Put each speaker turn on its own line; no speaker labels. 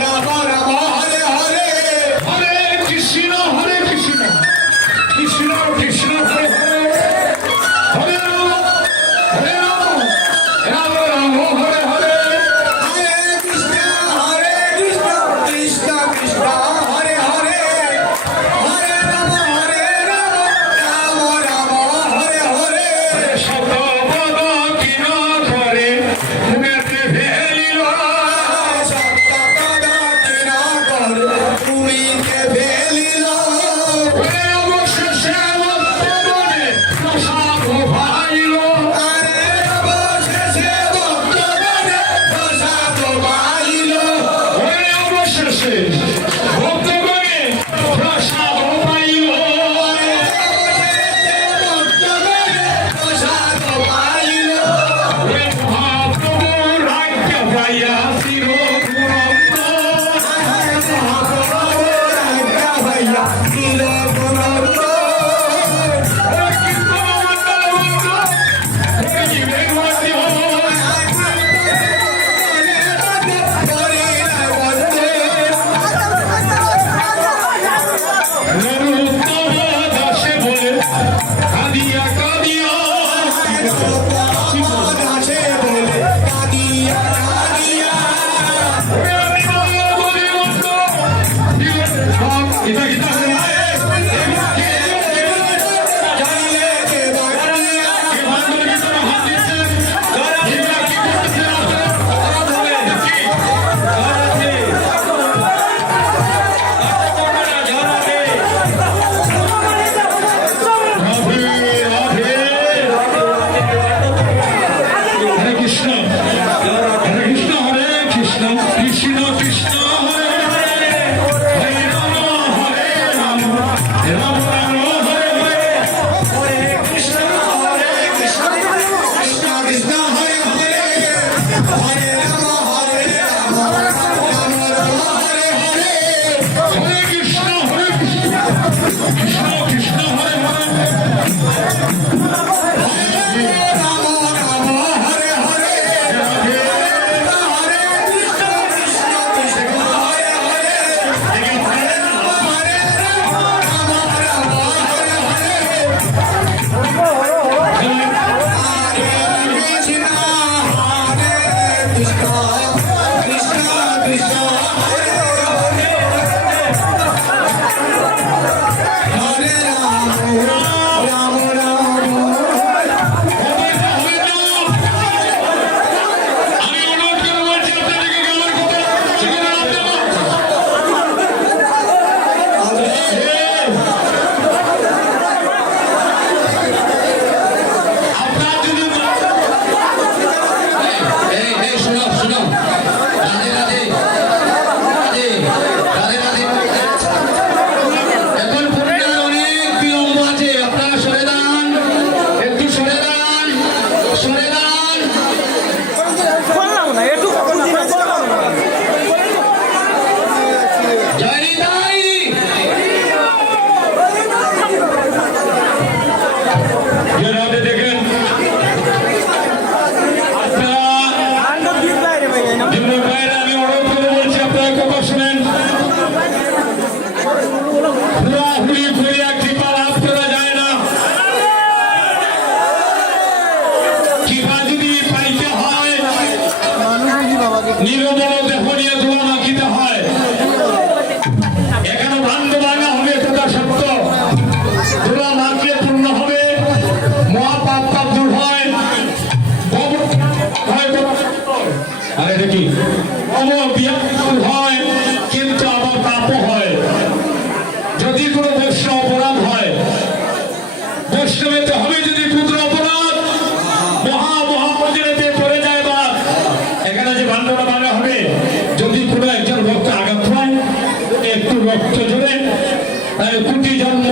Legal agora, agora.
María Gabriel. Привет! রক্ত কোটি কুটি জন্ম